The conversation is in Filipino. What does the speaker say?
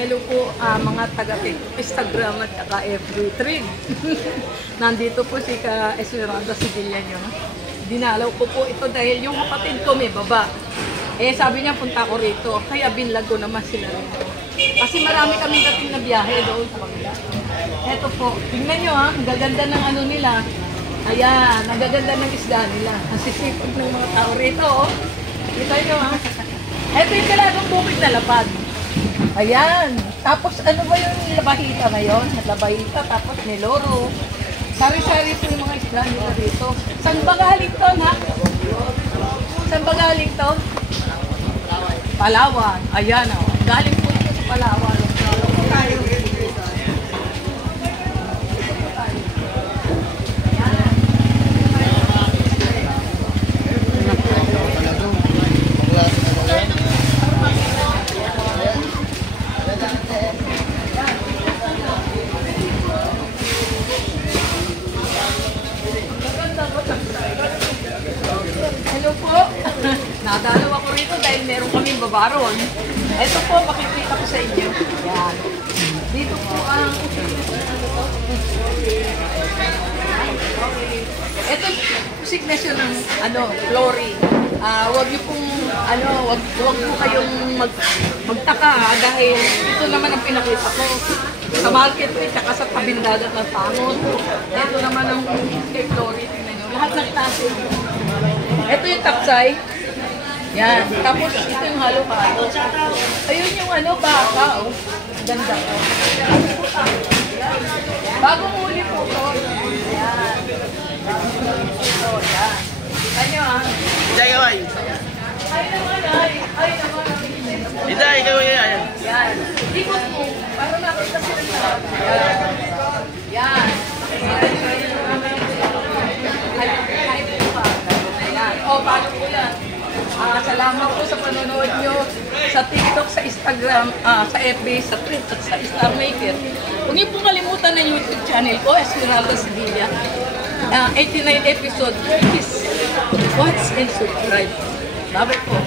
Hello po mga taga-Instagram at FB Trade. Nandito po si Ka Esmeralda Sibilliano. Dinalaw ko po ito dahil yung kapatid ko may baba. Eh sabi niya punta ko rito, kaya binlag ko naman sila rito. Kasi marami kaming dating na biyahe doon sa kanila. Eto po, tingnan nyo ha, ang gaganda ng ano nila. Ayan, ang gaganda ng isda nila. Ang sisipag ng mga tao rito. Oh. Kita nyo ha. Eto yung talagang bukid na lapad. Ayan. Tapos ano ba yung labahita ngayon? Labahita, tapos niloro. Sari-sari po yung mga isda nila dito. Saan ba galing to, ha? Saan ba galing to? Palawan. Ayan, oh. Galing po ito sa Palawan. Hello po. Nadalaw ako rito dahil meron kaming babaron. Ito po, makikita ko sa inyo. Yan. Dito po ang ito signation ng Flory. Wag niyo pong wag po kayong magtaka dahil ito naman ang pinakita ko sa market rate at sa tabing dagat ng Tangon. Ito naman ang kay Flory. Lahat ng klase. Ito yung tapsay. Yan. Tapos ito yung halo-halo. Ayun yung baka. Oh. Ganda ko. Bagong huli po ito. Yan. Ito. Yan. Kita nyo ha. Ida, ikaw ay. Ay naman ay. Ay naman. Ida, ikaw ay. Yan. Ikot mo. Para makita sila sa lahat. Yan. Yan. Paano po yan? Salamat po sa panonood nyo sa TikTok, sa Instagram, sa FB, sa Twitter, at sa Star Maker. Huwag niyo pong kalimutan ng YouTube channel ko, Esmeralda Sibilliano. 89 episode. Please watch and subscribe. Bye po.